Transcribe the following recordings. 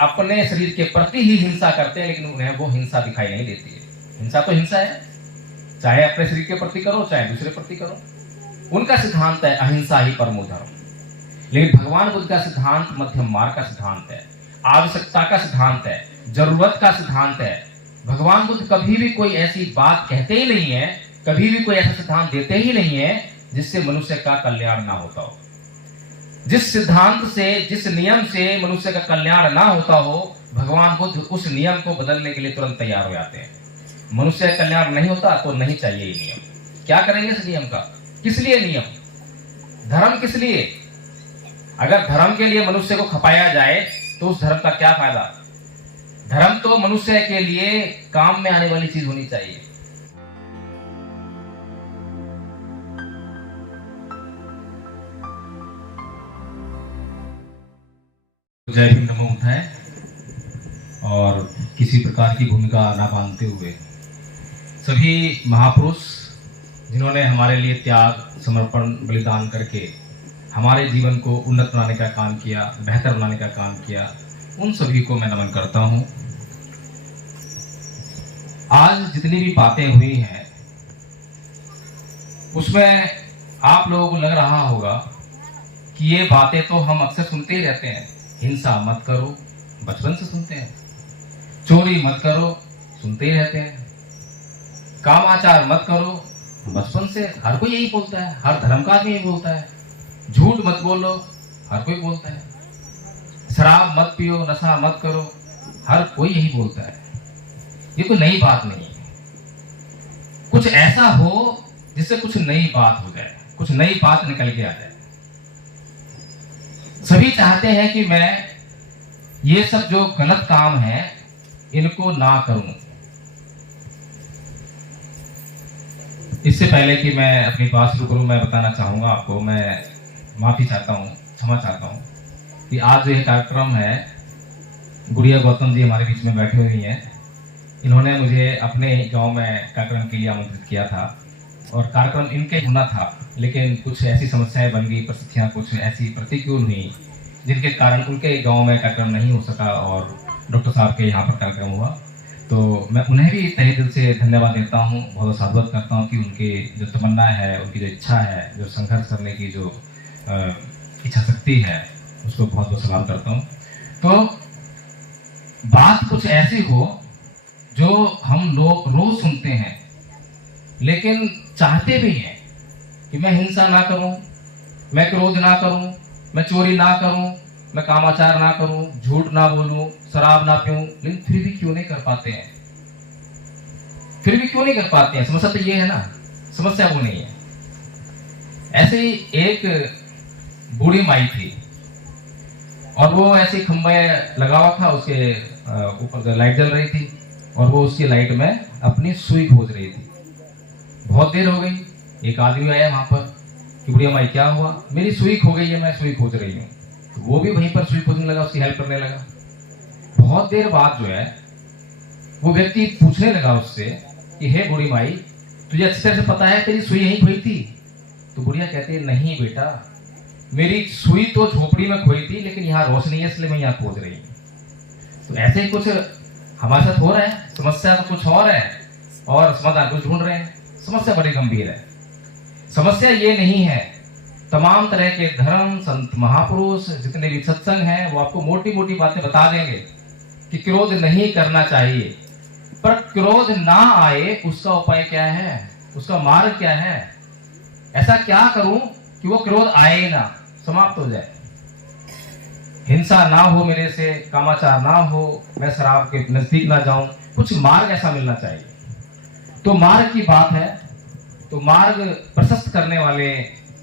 अपने शरीर के प्रति ही हिंसा करते हैं, लेकिन उन्हें वो हिंसा दिखाई नहीं देती है। हिंसा तो हिंसा है, चाहे अपने शरीर के प्रति करो चाहे दूसरे प्रति करो। उनका सिद्धांत है अहिंसा ही परमो धर्म। लेकिन भगवान बुद्ध का सिद्धांत मध्यम मार्ग का सिद्धांत है, आवश्यकता का सिद्धांत है, जरूरत का सिद्धांत है। भगवान बुद्ध कभी भी कोई ऐसी बात कहते ही नहीं है, कभी भी कोई ऐसा सिद्धांत देते ही नहीं है जिससे मनुष्य का कल्याण ना होता हो। जिस सिद्धांत से, जिस नियम से मनुष्य का कल्याण ना होता हो, भगवान बुद्ध उस नियम को बदलने के लिए तुरंत तैयार हो जाते हैं। मनुष्य का कल्याण नहीं होता तो नहीं चाहिए ये नियम। क्या करेंगे इस नियम का? किस लिए नियम? धर्म किस लिए? अगर धर्म के लिए मनुष्य को खपाया जाए तो उस धर्म का क्या फायदा? धर्म तो मनुष्य के लिए काम में आने वाली चीज होनी चाहिए। जय भीम, नमो बुद्धाय। और किसी प्रकार की भूमिका ना बांधते हुए सभी महापुरुष जिन्होंने हमारे लिए त्याग, समर्पण, बलिदान करके हमारे जीवन को उन्नत बनाने का काम किया, बेहतर बनाने का काम किया, उन सभी को मैं नमन करता हूं। आज जितनी भी बातें हुई हैं उसमें आप लोगों को लग रहा होगा कि ये बातें तो हम अक्सर सुनते ही रहते हैं। हिंसा मत करो, बचपन से सुनते हैं। चोरी मत करो, सुनते ही रहते हैं। कामाचार मत करो, बचपन से हर कोई यही बोलता है, हर धर्म का आदमी यही बोलता है। झूठ मत बोलो, हर कोई बोलता है। शराब मत पियो, नशा मत करो, हर कोई यही बोलता है। ये कोई नई बात नहीं है। कुछ ऐसा हो जिससे कुछ नई बात हो जाए, कुछ नई बात निकल के आ जाए। सभी चाहते हैं कि मैं ये सब जो गलत काम है इनको ना करूं। इससे पहले कि मैं अपनी बात शुरू करूं, मैं बताना चाहूंगा आपको, मैं माफी चाहता हूं, क्षमा चाहता हूं कि आज जो ये कार्यक्रम है, गुड़िया गौतम जी हमारे बीच में बैठे हुई हैं। इन्होंने मुझे अपने गांव में कार्यक्रम के लिए आमंत्रित किया था और कार्यक्रम इनके होना था, लेकिन कुछ ऐसी समस्याएं बन गई, परिस्थितियां कुछ ऐसी प्रतिकूल हुई जिनके कारण उनके गांव में कार्यक्रम नहीं हो सका और डॉक्टर साहब के यहाँ पर कार्यक्रम हुआ। तो मैं उन्हें भी तहे दिल से धन्यवाद देता हूँ, बहुत साधुवाद करता हूँ कि उनकी जो तमन्ना है, उनकी जो इच्छा है, जो संघर्ष करने की जो इच्छा शक्ति है, उसको बहुत बहुत सलाम करता हूँ। तो बात कुछ ऐसी हो जो हम लोग रोज सुनते हैं, लेकिन चाहते भी हैं कि मैं हिंसा ना करूं, मैं क्रोध ना करूं, मैं चोरी ना करूं, मैं कामाचार ना करूं, झूठ ना बोलूं, शराब ना पीऊं, लेकिन फिर भी क्यों नहीं कर पाते हैं? फिर भी क्यों नहीं कर पाते हैं? समस्या तो ये है ना, समस्या वो नहीं है। ऐसे ही एक बूढ़ी माई थी और वो ऐसे खंभे लगा हुआ था, उसके ऊपर लाइट जल रही थी और वो उसकी लाइट में अपनी सुई खोज रही थी। बहुत देर हो गई, एक आदमी आया वहां पर कि बुढ़िया माई क्या हुआ? मेरी सुई खो गई है, मैं सुई खोज रही हूँ। तो वो भी वहीं पर सुई खोजने लगा, उसकी हेल्प करने लगा। बहुत देर बाद जो है वो व्यक्ति पूछने लगा उससे कि हे बूढ़ी माई, तुझे अच्छी तरह से पता है तेरी सुई यहीं खोई थी? तो बुढ़िया कहती है नहीं बेटा, मेरी सुई तो झोपड़ी में खोई थी, लेकिन यहाँ रोशनी है इसलिए मैं यहाँ खोज रही हूँ। तो ऐसे ही कुछ हमारे साथ हो रहा है। समस्या तो कुछ और है और समाधान कुछ ढूंढ रहे हैं। समस्या बड़ी गंभीर है। समस्या ये नहीं है, तमाम तरह के धर्म, संत, महापुरुष, जितने भी सत्संग हैं, वो आपको मोटी मोटी बातें बता देंगे कि क्रोध नहीं करना चाहिए। पर क्रोध ना आए उसका उपाय क्या है, उसका मार्ग क्या है? ऐसा क्या करूं कि वो क्रोध आए ना, समाप्त हो जाए। हिंसा ना हो मेरे से, कामाचार ना हो, मैं शराब के नजदीक ना जाऊं, कुछ मार्ग ऐसा मिलना चाहिए। तो मार्ग की बात है, तो मार्ग प्रशस्त करने वाले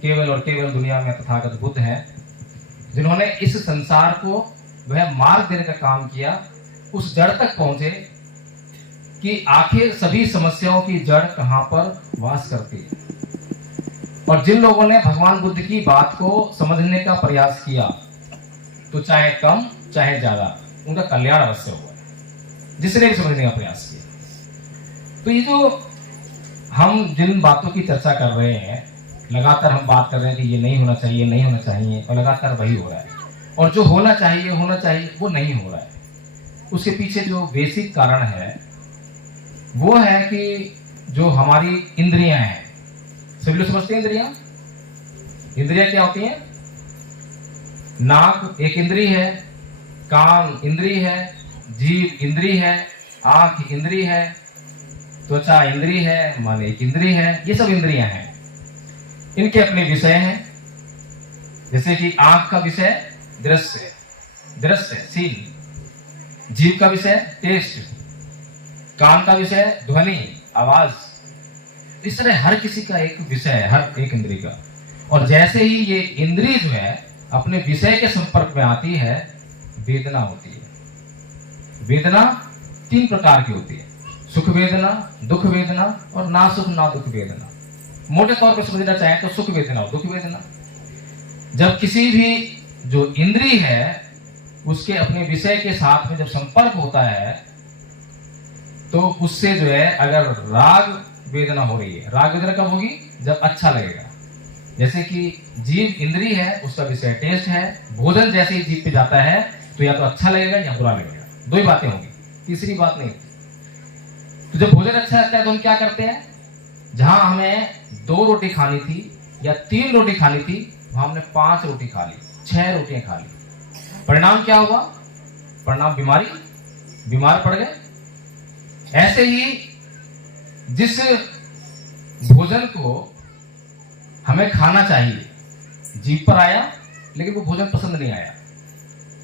केवल और केवल दुनिया में तथागत बुद्ध हैं, जिन्होंने इस संसार को वह मार्ग देने का काम किया, उस जड़ तक पहुंचे कि आखिर सभी समस्याओं की जड़ कहां पर वास करती है। और जिन लोगों ने भगवान बुद्ध की बात को समझने का प्रयास किया, तो चाहे कम चाहे ज्यादा, उनका कल्याण अवश्य हुआ, जिसने भी समझने का प्रयास किया। तो ये जो हम जिन बातों की चर्चा कर रहे हैं, लगातार हम बात कर रहे हैं कि ये नहीं होना चाहिए, नहीं होना चाहिए, और लगातार वही हो रहा है। और जो होना चाहिए वो नहीं हो रहा है। उसके पीछे जो बेसिक कारण है वो है कि जो हमारी इंद्रियां हैं, सभी लोग समझते हैं इंद्रियां। इंद्रियां क्या होती हैं? नाक एक इंद्री है, कान इंद्री है, जीभ इंद्री है, आंख इंद्री है, त्वचा इंद्री है, मन एक इंद्री है। ये सब इंद्रियां हैं, इनके अपने विषय हैं। जैसे कि आंख का विषय दृश्य, दृश्य सीन। जीभ का विषय टेस्ट, कान का विषय ध्वनि आवाज। इस तरह हर किसी का एक विषय है, हर एक इंद्रिय का। और जैसे ही ये इंद्रिय जो है अपने विषय के संपर्क में आती है, वेदना होती है। वेदना 3 प्रकार की होती है, सुख वेदना, दुख वेदना और ना सुख ना दुख वेदना। मोटे तौर पर समझना चाहें तो सुख वेदना और दुख वेदना। जब किसी भी जो इंद्रिय है उसके अपने विषय के साथ में जब संपर्क होता है तो उससे जो है अगर राग वेदना हो रही है, राग वेदना कब होगी? जब अच्छा लगेगा। जैसे कि जीभ इंद्रिय है, उसका विषय टेस्ट है, भोजन जैसे ही जीभ पे जाता है तो या तो अच्छा लगेगा या बुरा लगेगा, 2 ही बातें होंगी, तीसरी बात नहीं। तो जब भोजन अच्छा लगता है तो हम क्या करते हैं? जहां हमें 2 रोटी खानी थी या 3 रोटी खानी थी, वहां हमने 5 रोटी खा ली, 6 रोटियां खा ली। परिणाम क्या हुआ? परिणाम बीमारी, बीमार पड़ गए। ऐसे ही जिस भोजन को हमें खाना चाहिए, जीभ पर आया लेकिन वो भोजन पसंद नहीं आया,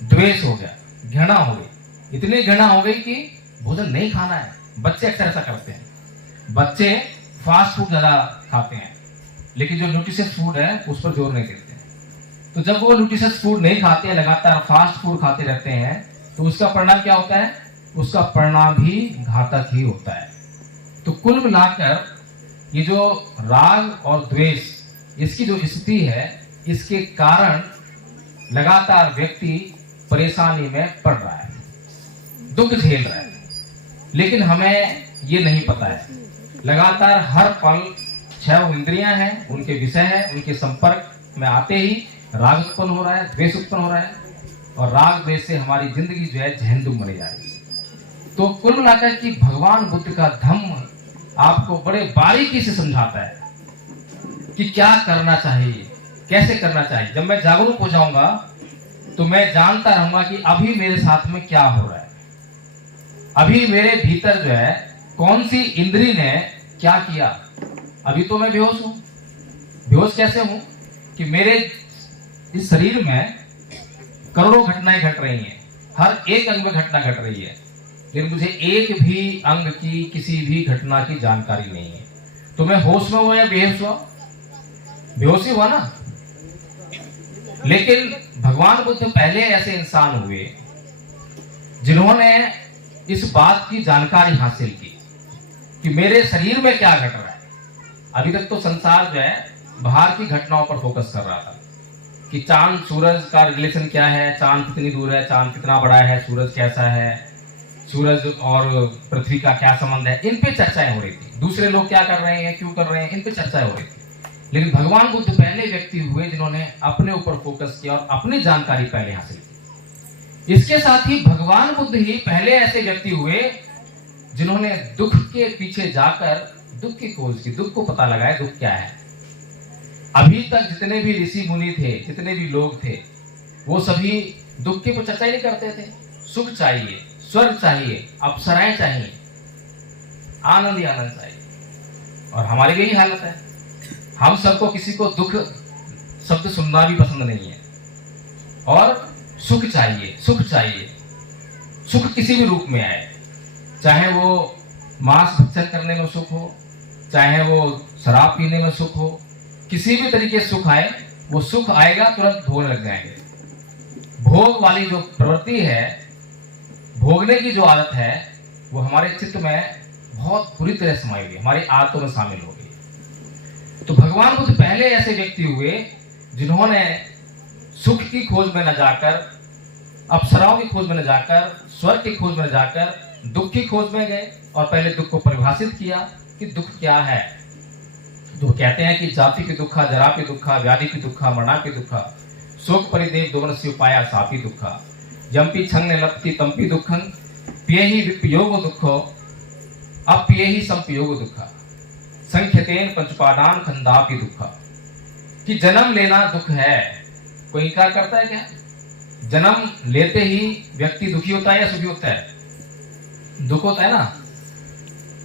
द्वेष हो गया, घृणा हो गई। इतनी घृणा हो गई कि भोजन नहीं खाना है। बच्चे अक्सर ऐसा करते हैं। बच्चे फास्ट फूड ज्यादा खाते हैं लेकिन जो न्यूट्रिशियस फूड है उस पर जोर नहीं देते हैं। तो जब वो न्यूट्रिशियस फूड नहीं खाते हैं, लगातार फास्ट फूड खाते रहते हैं, तो उसका परिणाम क्या होता है? उसका परिणाम भी घातक ही होता है। तो कुल मिलाकर ये जो राग और द्वेष, इसकी जो स्थिति है, इसके कारण लगातार व्यक्ति परेशानी में पड़ रहा है, दुख झेल रहा है। लेकिन हमें ये नहीं पता है, लगातार हर पल 6 इंद्रियां हैं, उनके विषय है, उनके संपर्क में आते ही राग उत्पन्न हो रहा है, द्वेष उत्पन्न हो रहा है, और राग द्वेष से हमारी जिंदगी जो है जहन्नुम बनी जा रही है। तो कुल मिलाकर कि भगवान बुद्ध का धम्म आपको बड़े बारीकी से समझाता है कि क्या करना चाहिए, कैसे करना चाहिए। जब मैं जागरूक हो जाऊंगा तो मैं जानता रहूंगा कि अभी मेरे साथ में क्या हो रहा है, अभी मेरे भीतर जो है कौन सी इंद्री ने क्या किया। अभी तो मैं बेहोश हूं। बेहोश कैसे हूं? कि मेरे इस शरीर में करोड़ों घटनाएं घट रही हैं, हर एक अंग में घटना घट रही है, लेकिन मुझे एक भी अंग की किसी भी घटना की जानकारी नहीं है। तो मैं होश में हुआ या बेहोश हुआ? बेहोश ही हुआ ना। लेकिन भगवान बुद्ध पहले ऐसे इंसान हुए जिन्होंने इस बात की जानकारी हासिल की कि मेरे शरीर में क्या घट रहा है। अभी तक तो संसार जो है बाहर की घटनाओं पर फोकस कर रहा था कि चांद सूरज का रिलेशन क्या है, चांद कितनी दूर है, चांद कितना बड़ा है, सूरज कैसा है, सूरज और पृथ्वी का क्या संबंध है, इन पे चर्चाएं हो रही थी। दूसरे लोग क्या कर रहे हैं, क्यों कर रहे हैं, इन पे चर्चाएं हो रही थी। लेकिन भगवान बुद्ध पहले व्यक्ति हुए जिन्होंने अपने ऊपर फोकस किया और अपनी जानकारी पहले हासिल की। इसके साथ ही भगवान बुद्ध ही पहले ऐसे व्यक्ति हुए जिन्होंने दुख के पीछे जाकर दुख की खोज की, दुख को पता लगाया दुख क्या है। अभी तक जितने भी ऋषि मुनि थे, जितने भी लोग थे, वो सभी दुख की चर्चा ही नहीं करते थे। सुख चाहिए, स्वर्ग चाहिए, अप्सराएं चाहिए, आनंद ही आनंद चाहिए। और हमारी भी यही हालत है। हम सबको किसी को दुख शब्द सुनना भी पसंद नहीं है, और सुख चाहिए, सुख चाहिए। सुख किसी भी रूप में आए, चाहे वो मांस भक्षण करने में सुख हो, चाहे वो शराब पीने में सुख हो, किसी भी तरीके से सुख आए, वो सुख आएगा तुरंत भोगने लग जाएंगे। भोग वाली जो प्रवृत्ति है, भोगने की जो आदत है, वो हमारे चित्त में बहुत बुरी तरह समाई हुई, हमारी आदतों में शामिल हो गई। तो भगवान बुद्ध पहले ऐसे व्यक्ति हुए जिन्होंने सुख की खोज में न जाकर, अप्सराओं की खोज में न जाकर, स्वर्ग की खोज में न जाकर दुख की खोज में गए और पहले दुख को परिभाषित किया कि दुख क्या है। तो कहते हैं कि जाति की दुखा, जरा की दुखा, व्याधि की दुखा, मरणा की दुखा, शोक परिदेव दोमनस्य उपाया सापी दुखा, यम्पि छंग लपति तंपि दुखं, पियहि विपयोग दुःखो अप्येहि संपयोग दुःखा संख्यतेन पंचपादान खंदापि दुःखा। कि जन्म लेना दुख है, कोई इनकार करता है क्या? जन्म लेते ही व्यक्ति दुखी होता है या सुखी होता है? दुख होता है ना।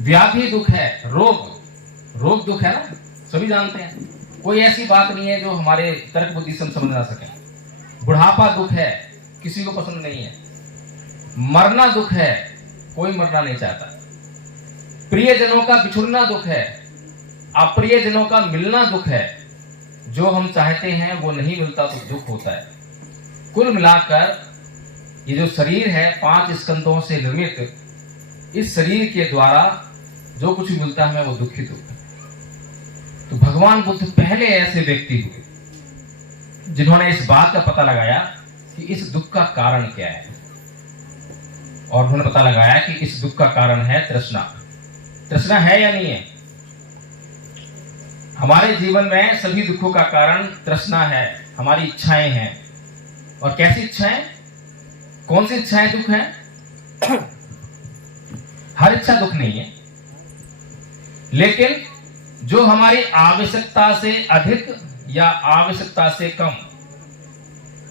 व्याधि दुख है, रोग दुख है ना, सभी जानते हैं। कोई ऐसी बात नहीं है जो हमारे तर्क बुद्धि से हम समझ ना सके। बुढ़ापा दुख है, किसी को पसंद नहीं है। मरना दुख है, कोई मरना नहीं चाहता। प्रियजनों का बिछुड़ना दुख है, अप्रियजनों का मिलना दुख है। जो हम चाहते हैं वो नहीं मिलता तो दुख होता है। कुल मिलाकर ये जो शरीर है 5 स्कंदों से निर्मित, इस शरीर के द्वारा जो कुछ मिलता है वो दुख ही दुख है। तो भगवान बुद्ध पहले ऐसे व्यक्ति हुए जिन्होंने इस बात का पता लगाया कि इस दुख का कारण क्या है, और उन्होंने पता लगाया कि इस दुख का कारण है तृष्णा। तृष्णा है या नहीं है? हमारे जीवन में सभी दुखों का कारण तृष्णा है, हमारी इच्छाएं हैं। और कैसी इच्छाएं? कौन सी इच्छाएं दुख है? हर इच्छा दुख नहीं है, लेकिन जो हमारी आवश्यकता से अधिक या आवश्यकता से कम,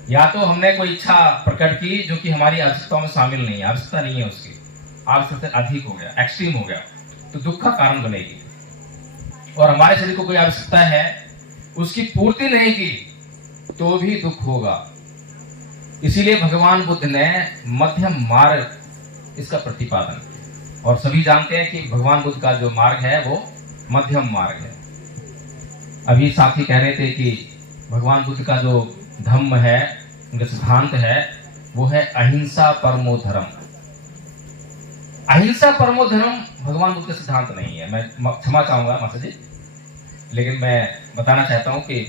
या तो हमने कोई इच्छा प्रकट की जो कि हमारी आवश्यकताओं में शामिल नहीं है, आवश्यकता नहीं है उसकी, आवश्यकता से अधिक हो गया, एक्सट्रीम हो गया, तो दुख का कारण बनेगी। और हमारे शरीर को कोई आवश्यकता है, उसकी पूर्ति नहीं की तो भी दुख होगा। इसीलिए भगवान बुद्ध ने मध्यम मार्ग इसका प्रतिपादन किया। और सभी जानते हैं कि भगवान बुद्ध का जो मार्ग है वो मध्यम मार्ग है। अभी साथी कह रहे थे कि भगवान बुद्ध का जो धम्म है, उनका सिद्धांत है, वो है अहिंसा परमो धर्म। अहिंसा परमो धर्म भगवान बुद्ध का सिद्धांत नहीं है। मैं क्षमा चाहूंगा माता जी, लेकिन मैं बताना चाहता हूं कि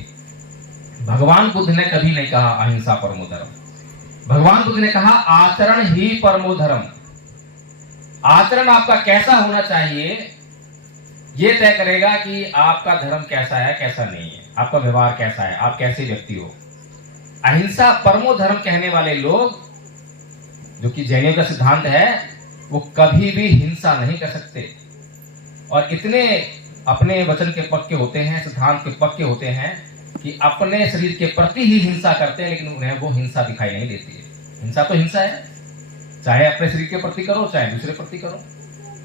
भगवान बुद्ध ने कभी नहीं कहा अहिंसा परमो धर्म। भगवान बुद्ध ने कहा आचरण ही परमो धर्म। आचरण आपका कैसा होना चाहिए ये तय करेगा कि आपका धर्म कैसा है, कैसा नहीं है, आपका व्यवहार कैसा है, आप कैसे व्यक्ति हो। अहिंसा परमो धर्म कहने वाले लोग, जो कि जैनियों का सिद्धांत है, वो कभी भी हिंसा नहीं कर सकते। और इतने अपने वचन के पक्के होते हैं, सिद्धांत के पक्के होते हैं कि अपने शरीर के प्रति ही हिंसा करते हैं, लेकिन उन्हें वो हिंसा दिखाई नहीं देती है। हिंसा तो हिंसा है, चाहे अपने शरीर के प्रति करो चाहे दूसरे प्रति करो।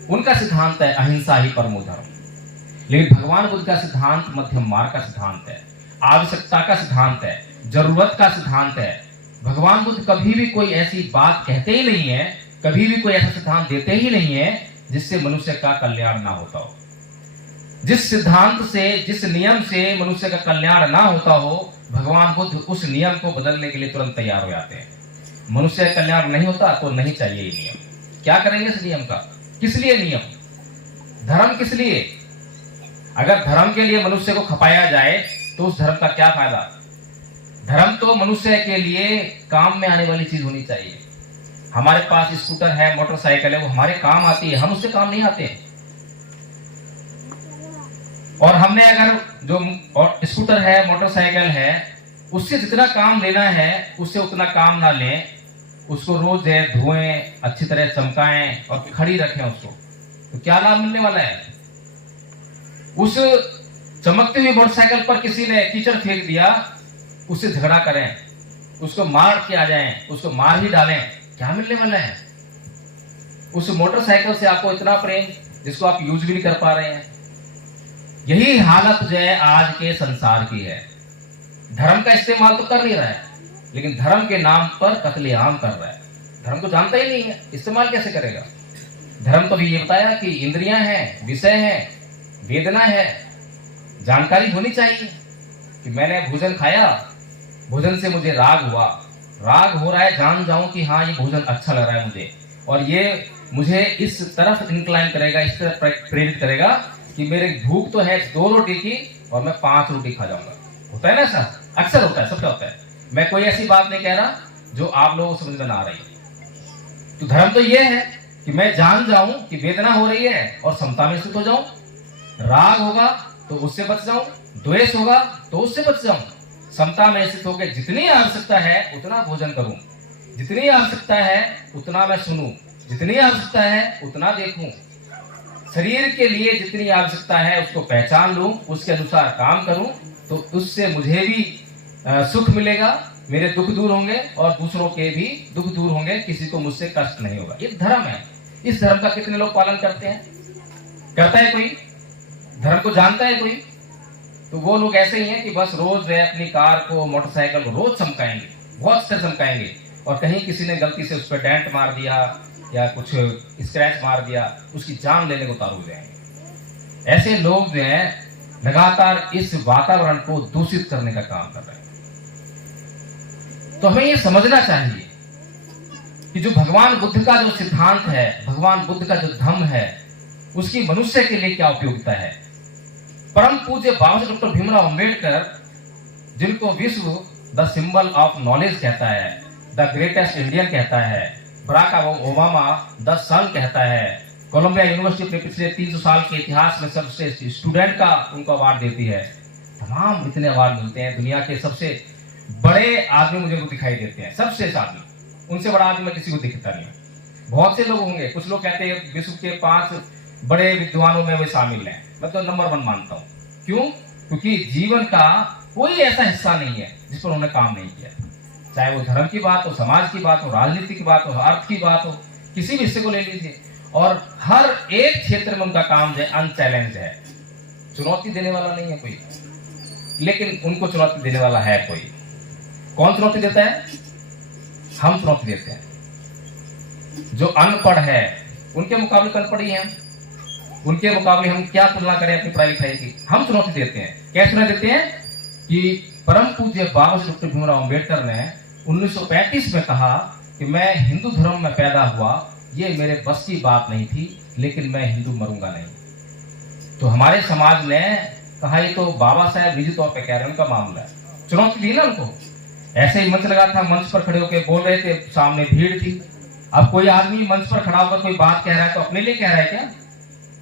उनका सिद्धांत है अहिंसा ही परमो धर्म। लेकिन भगवान बुद्ध का सिद्धांत मध्यम मार्ग का सिद्धांत है, आवश्यकता का सिद्धांत है, जरूरत का सिद्धांत है। भगवान बुद्ध कभी भी कोई ऐसी बात कहते ही नहीं है, कभी भी कोई ऐसा सिद्धांत देते ही नहीं है जिससे मनुष्य का कल्याण ना होता हो। जिस सिद्धांत से, जिस नियम से मनुष्य का कल्याण ना होता हो, भगवान बुद्ध उस नियम को बदलने के लिए तुरंत तैयार हो जाते हैं। मनुष्य का कल्याण नहीं होता तो नहीं चाहिए ये नियम। क्या करेंगे इस नियम का? किस लिए नियम? धर्म किस लिए? अगर धर्म के लिए मनुष्य को खपाया जाए तो उस धर्म का क्या फायदा? धर्म तो मनुष्य के लिए काम में आने वाली चीज होनी चाहिए। हमारे पास स्कूटर है, मोटरसाइकिल है, वो हमारे काम आती है, हम उससे काम नहीं आते हैं। और हमने अगर जो स्कूटर है, मोटरसाइकिल है, उससे जितना काम लेना है उससे उतना काम ना लें, उसको रोज धोएं, अच्छी तरह चमकाएं और खड़ी रखें उसको, तो क्या लाभ मिलने वाला है? उस चमकती हुई मोटरसाइकिल पर किसी ने कीचड़ फेंक दिया, उससे झगड़ा करें, उसको मार के आ जाएं, उसको मार ही डालें, क्या मिलने वाला है? उस मोटरसाइकिल से आपको इतना प्रेम जिसको आप यूज भी नहीं कर पा रहे हैं। यही हालत जो है आज के संसार की है। धर्म का इस्तेमाल तो कर नहीं रहा है, लेकिन धर्म के नाम पर कत्लेआम कर रहा है। धर्म तो जानता ही नहीं है, इस्तेमाल कैसे करेगा? धर्म तो भी ये बताया कि इंद्रियां हैं, विषय है, वेदना है, जानकारी होनी चाहिए कि मैंने भोजन खाया, भोजन से मुझे राग हुआ, राग हो रहा है, जान जाऊं कि हाँ ये भोजन अच्छा लग रहा है मुझे, और ये मुझे इस तरफ इंक्लाइन करेगा, इस तरफ प्रेरित करेगा कि मेरे भूख तो है 2 रोटी की और मैं 5 रोटी खा जाऊंगा। होता है ना ऐसा? अक्सर होता है, सबका होता है। मैं कोई ऐसी बात नहीं कह रहा जो आप लोगों को समझ में ना आ रही है। तो धर्म तो ये है कि मैं जान जाऊं कि वेदना हो रही है और समता में स्थित हो जाऊं, राग होगा तो उससे बच जाऊं, द्वेष होगा तो उससे बच जाऊं, समता में स्थित होकर जितनी आवश्यकता है उतना भोजन करूं, जितनी आवश्यकता है उतना मैं सुनूं, जितनी आवश्यकता है उतना देखूं, शरीर के लिए जितनी आवश्यकता है उसको पहचान लूं, उसके अनुसार काम करूं, तो उससे मुझे भी सुख मिलेगा, मेरे दुख दूर होंगे और दूसरों के भी दुख दूर होंगे, किसी को मुझसे कष्ट नहीं होगा। ये धर्म है। इस धर्म का कितने लोग पालन करते हैं? करता है कोई? धर्म को जानता है कोई? तो वो लोग ऐसे ही हैं कि बस रोज वे अपनी कार को, मोटरसाइकिल को रोज चमकाएंगे, बहुत से चमकाएंगे, और कहीं किसी ने गलती से उस पर डेंट मार दिया या कुछ स्क्रैच मार दिया, उसकी जान लेने को उतारू हो जाएंगे। ऐसे लोग जो हैं लगातार इस वातावरण को दूषित करने का काम कर रहे हैं। तो हमें ये समझना चाहिए कि जो भगवान बुद्ध का जो सिद्धांत है, भगवान बुद्ध का जो धम्म है, उसकी मनुष्य के लिए क्या उपयोगिता है। परम पूज्य बाबा साहेब डॉक्टर भीमराव अंबेडकर, जिनको विश्व द सिंबल ऑफ नॉलेज कहता है, द ग्रेटेस्ट इंडियन कहता है, बराक ओबामा द सन कहता है, कोलंबिया यूनिवर्सिटी अपने पिछले 300 साल के इतिहास में सबसे स्टूडेंट का उनको अवार्ड देती है। तमाम इतने अवार्ड मिलते हैं। दुनिया के सबसे बड़े आदमी मुझे को दिखाई देते हैं, सबसे आदमी, उनसे बड़ा आदमी मैं किसी को दिखता नहीं। बहुत से लोग होंगे, कुछ लोग कहते हैं विश्व के 5 बड़े विद्वानों में वे शामिल हैं, मैं तो नंबर 1 मानता हूं। क्यों? क्योंकि जीवन का कोई ऐसा हिस्सा नहीं है जिस पर उन्होंने काम नहीं किया, चाहे वो धर्म की बात हो, समाज की बात हो, राजनीति की बात हो, अर्थ की बात हो, किसी भी हिस्से को ले लीजिए, और हर एक क्षेत्र में उनका काम जो है अनचैलेंज है, चुनौती देने वाला नहीं है कोई, लेकिन उनको चुनौती देने वाला है कोई। कौन चुनौती देता है? हम चुनौती देते हैं। जो अनपढ़ है उनके मुकाबले अनपढ़ ही हैं, उनके मुकाबले हम क्या तुलना करें अपनी पढ़ाई लिखाई की? हम चुनौती देते हैं। क्या चुनौती देते हैं? कि परम पूज्य बाबा साहेब डॉक्टर भीमराव अंबेडकर ने 1935 में कहा कि मैं हिंदू धर्म में पैदा हुआ, ये मेरे बस की बात नहीं थी, लेकिन मैं हिंदू मरूंगा नहीं। तो हमारे समाज ने कहा ये तो बाबा साहेब निजी तौर पे कह रहे हैं, उनका मामला है, चुनौती दी ना उनको। ऐसे ही मंच लगा था, मंच पर खड़े होकर बोल रहे थे, सामने भीड़ थी। अब कोई आदमी मंच पर खड़ा होकर कोई बात कह रहा है तो अपने लिए कह रहा है क्या?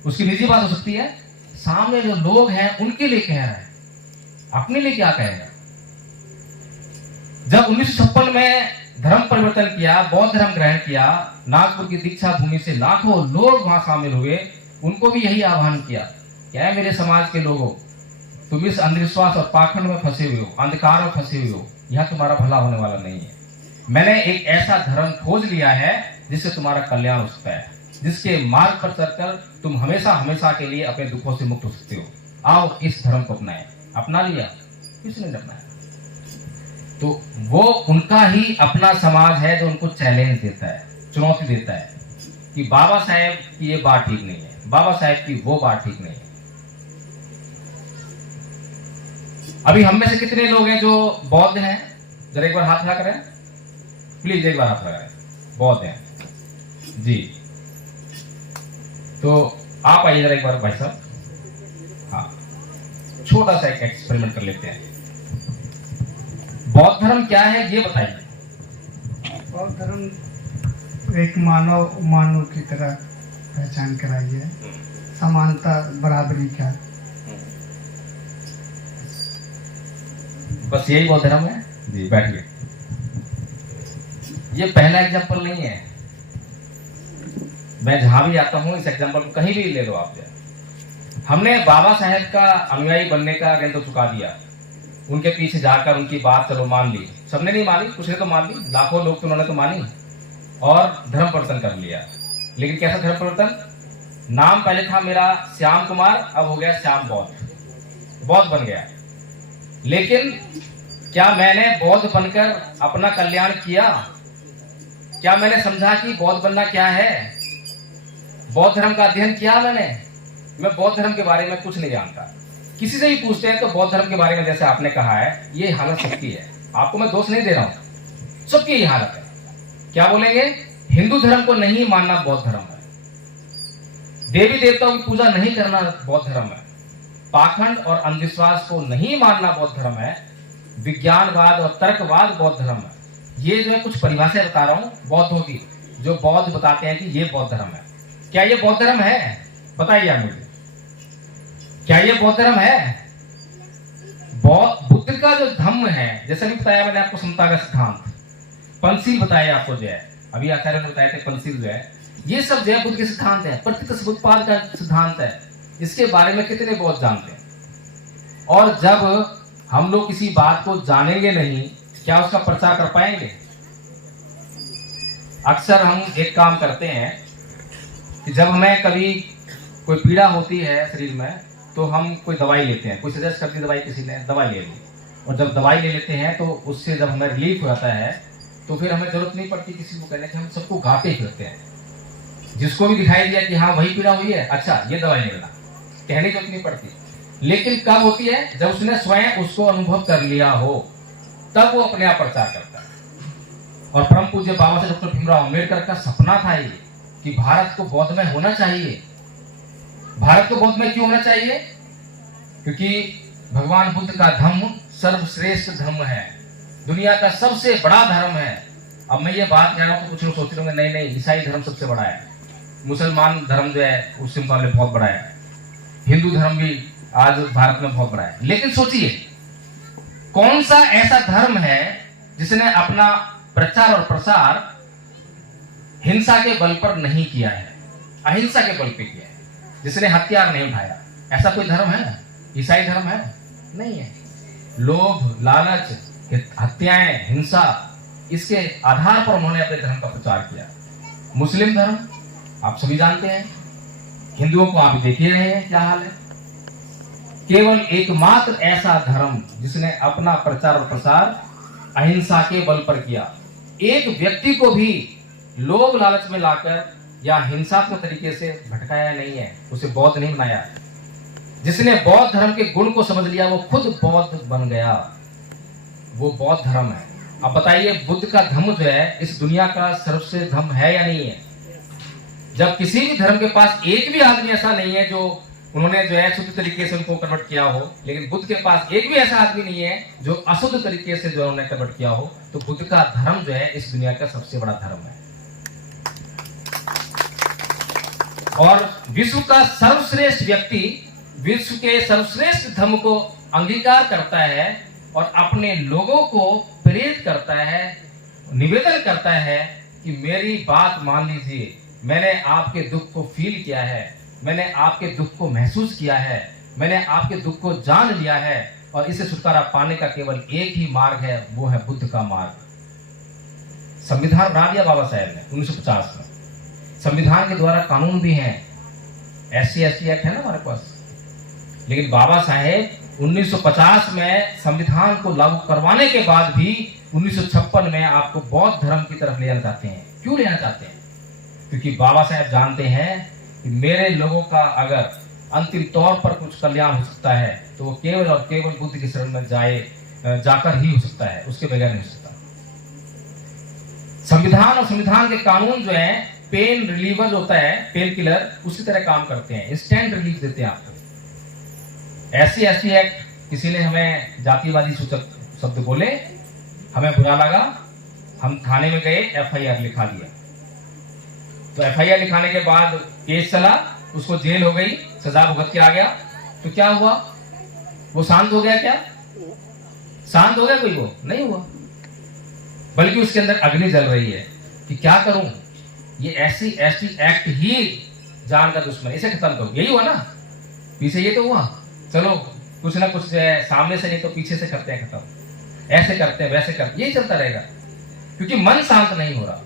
उसकी निजी बात हो सकती है। सामने जो लोग हैं उनके लिए कह रहा है, अपने लिए क्या कहेगा? जब 1956 में धर्म परिवर्तन किया, बौद्ध धर्म ग्रहण किया, नागपुर की दीक्षा भूमि से लाखों लोग वहां शामिल हुए, उनको भी यही आह्वान किया, क्या है मेरे समाज के लोगों, तुम इस अंधविश्वास और पाखंड में फंसे हुए हो, अंधकार में फंसे हुए हो, यह तुम्हारा भला होने वाला नहीं है। मैंने एक ऐसा धर्म खोज लिया है जिससे तुम्हारा कल्याण हो सकता है, जिसके मार्ग पर चलकर तुम हमेशा हमेशा के लिए अपने दुखों से मुक्त हो सकते हो। आओ इस धर्म को अपनाएं। अपना लिया? किसने अपनाया? तो वो उनका ही अपना समाज है जो उनको चैलेंज देता है, चुनौती देता है कि बाबा साहेब की ये बात ठीक नहीं है, बाबा साहेब की वो बात ठीक नहीं है। अभी हम में से कितने लोग हैं जो बौद्ध हैं? जरा एक बार हाथ लगा करें प्लीज, एक बार हाथ लगाएं। बौद्ध हैं जी, तो आप आइए जरा एक बार भाई साहब। हाँ, छोटा सा एक एक्सपेरिमेंट कर लेते हैं। बौद्ध धर्म क्या है ये बताइए। बौद्ध धर्म एक मानव की तरह पहचान कराई है, समानता, बराबरी का, बस यही बौद्ध धर्म है जी। बैठिए। ये पहला एग्जाम्पल नहीं है, मैं जहां भी आता हूं इस एग्जाम्पल को कहीं भी ले लो आप। हमने बाबा साहेब का अनुयायी बनने का गेंद तो चुका दिया, उनके पीछे जाकर उनकी बात चलो मान ली, सबने नहीं मानी, कुछ ने तो मान ली, लाखों लोग तो उन्होंने तो मानी और धर्म परिवर्तन कर लिया। लेकिन कैसा धर्म परिवर्तन? नाम पहले था मेरा श्याम कुमार, अब हो गया श्याम बौद्ध, बौद्ध बन गया। लेकिन क्या मैंने बौद्ध बनकर अपना कल्याण किया? क्या मैंने समझा कि बौद्ध बनना क्या है? बौद्ध धर्म का अध्ययन किया मैंने? मैं बौद्ध धर्म के बारे में कुछ नहीं जानता। किसी से भी पूछते हैं तो बौद्ध धर्म के बारे में, जैसे आपने कहा है, ये हालत सबकी है, आपको मैं दोष नहीं दे रहा हूं, सबकी ये हालत है। क्या बोलेंगे? हिंदू धर्म को नहीं मानना बौद्ध धर्म है, देवी देवताओं की पूजा नहीं करना बौद्ध धर्म है, पाखंड और अंधविश्वास को नहीं मानना बौद्ध धर्म है, विज्ञानवाद और तर्कवाद बौद्ध धर्म है। ये जो है कुछ परिभाषाएं बता रहा हूं बौद्धों की, जो बौद्ध बताते हैं कि ये बौद्ध धर्म है। क्या ये बौद्ध धर्म है? बताइए आप मुझे, क्या ये बौद्ध धर्म है? बुद्ध का जो धम्म है, जैसे भी बताया मैंने आपको, समता का सिद्धांत, पंचशील बताया आपको जो है, अभी आचार्य ने बताया थे पंचशील जो है, ये सब जो है बुद्ध के सिद्धांत है, प्रकृति से उत्पाद का सिद्धांत है। इसके बारे में कितने बहुत जानते हैं। और जब हम लोग किसी बात को जानेंगे नहीं, क्या उसका प्रचार कर पाएंगे? अक्सर हम एक काम करते हैं कि जब हमें कभी कोई पीड़ा होती है शरीर में, तो हम कोई दवाई लेते हैं, कोई सजेस्ट करती दवाई, किसी ने दवाई ले ली, और जब दवाई ले लेते हैं तो उससे जब हमें रिलीफ हो जाता है, तो फिर हमें जरूरत नहीं पड़ती किसी को कहने की, हम सबको गाते फिरते हैं। जिसको भी दिखाई दिया कि हाँ वही पीड़ा हुई है, अच्छा ये दवाई ले लेना, कहने की जरूरत नहीं पड़ती। लेकिन कब होती है? जब उसने स्वयं उसको अनुभव कर लिया हो, तब वो अपने आप प्रचार करता है। और परम पूज्य बाबा साहेब डॉक्टर भीमराव अम्बेडकर का सपना था ये कि भारत को बौद्धमय होना चाहिए। भारत को बौद्धमय क्यों होना चाहिए? क्योंकि भगवान बुद्ध का धर्म सर्वश्रेष्ठ धर्म है, दुनिया का सबसे बड़ा धर्म है। अब मैं ये बात कह रहा हूँ तो कुछ लोग सोच रहे होंगे नहीं ईसाई धर्म सबसे बड़ा है, मुसलमान धर्म जो है उससे मुकाबले बहुत बड़ा है, हिंदू धर्म भी आज भारत में बहुत बड़ा है। लेकिन सोचिए कौन सा ऐसा धर्म है जिसने अपना प्रचार और प्रसार हिंसा के बल पर नहीं किया है, अहिंसा के बल पे किया है, जिसने हथियार नहीं उठाया? ऐसा कोई धर्म है? ईसाई धर्म है? नहीं है। लोभ, लालच, हत्याएं, हिंसा, इसके आधार पर उन्होंने अपने धर्म का प्रचार किया। मुस्लिम धर्म आप सभी जानते हैं, हिंदुओं को आप देख ही रहे हैं क्या हाल है। केवल एकमात्र ऐसा धर्म जिसने अपना प्रचार और प्रसार अहिंसा के बल पर किया, एक व्यक्ति को भी लोभ लालच में लाकर या हिंसात्मक तरीके से भटकाया नहीं है, उसे बौद्ध नहीं बनाया। जिसने बौद्ध धर्म के गुण को समझ लिया वो खुद बौद्ध बन गया, वो बौद्ध धर्म है। अब बताइए बुद्ध का धर्म जो है इस दुनिया का सर्वश्रेष्ठ धर्म है या नहीं है? जब किसी भी धर्म के पास एक भी आदमी ऐसा नहीं है जो उन्होंने जो है शुद्ध तरीके से उनको कन्वर्ट किया हो, लेकिन बुद्ध के पास एक भी ऐसा आदमी नहीं है जो अशुद्ध तरीके से जो उन्होंने कन्वर्ट किया हो, तो बुद्ध का धर्म जो है इस दुनिया का सबसे बड़ा धर्म है। और विश्व का सर्वश्रेष्ठ व्यक्ति विश्व के सर्वश्रेष्ठ धर्म को अंगीकार करता है और अपने लोगों को प्रेरित करता है, निवेदन करता है कि मेरी बात मान लीजिए, मैंने आपके दुख को फील किया है, मैंने आपके दुख को महसूस किया है, मैंने आपके दुख को जान लिया है, और इसे छुटकारा पाने का केवल एक ही मार्ग है, वो है बुद्ध का मार्ग। संविधान बना दिया बाबा साहेब ने 1950 में। संविधान के द्वारा कानून भी हैं, SC ST एक्ट है ना हमारे पास, लेकिन बाबा साहेब 1950 में संविधान को लागू करवाने के बाद भी 1956 में आपको बौद्ध धर्म की तरफ ले जाना चाहते हैं। क्यों लेना चाहते हैं? क्योंकि बाबा साहेब जानते हैं कि मेरे लोगों का अगर अंतिम तौर पर कुछ कल्याण हो सकता है तो वो केवल और केवल बुद्ध की शरण में जाकर ही हो सकता है, उसके बगैर नहीं हो सकता। संविधान और संविधान के कानून जो है पेन रिलीवर होता है, पेन किलर, उसी तरह काम करते हैं, इंस्टेंट रिलीफ देते हैं आपको। SC ST एक्ट, किसी ने हमें जातिवादी सूचक शब्द बोले, हमें बुरा लगा, हम थाने में गए, FIR लिखा दिया। तो FIR लिखाने के बाद केस चला, उसको जेल हो गई, सजा भुगत के आ गया, तो क्या हुआ? वो शांत हो गया? क्या शांत हो गया कोई? वो नहीं हुआ, बल्कि उसके अंदर अग्नि जल रही है कि क्या करूं, ये SC ST एक्ट ही जान का दुश्मन, इसे खत्म करो। यही हुआ ना, पीछे ये तो हुआ, चलो कुछ ना कुछ सामने से नहीं तो पीछे से करते हैं खत्म, ऐसे करते हैं वैसे करते हैं, यही चलता रहेगा, क्योंकि मन शांत नहीं हो रहा।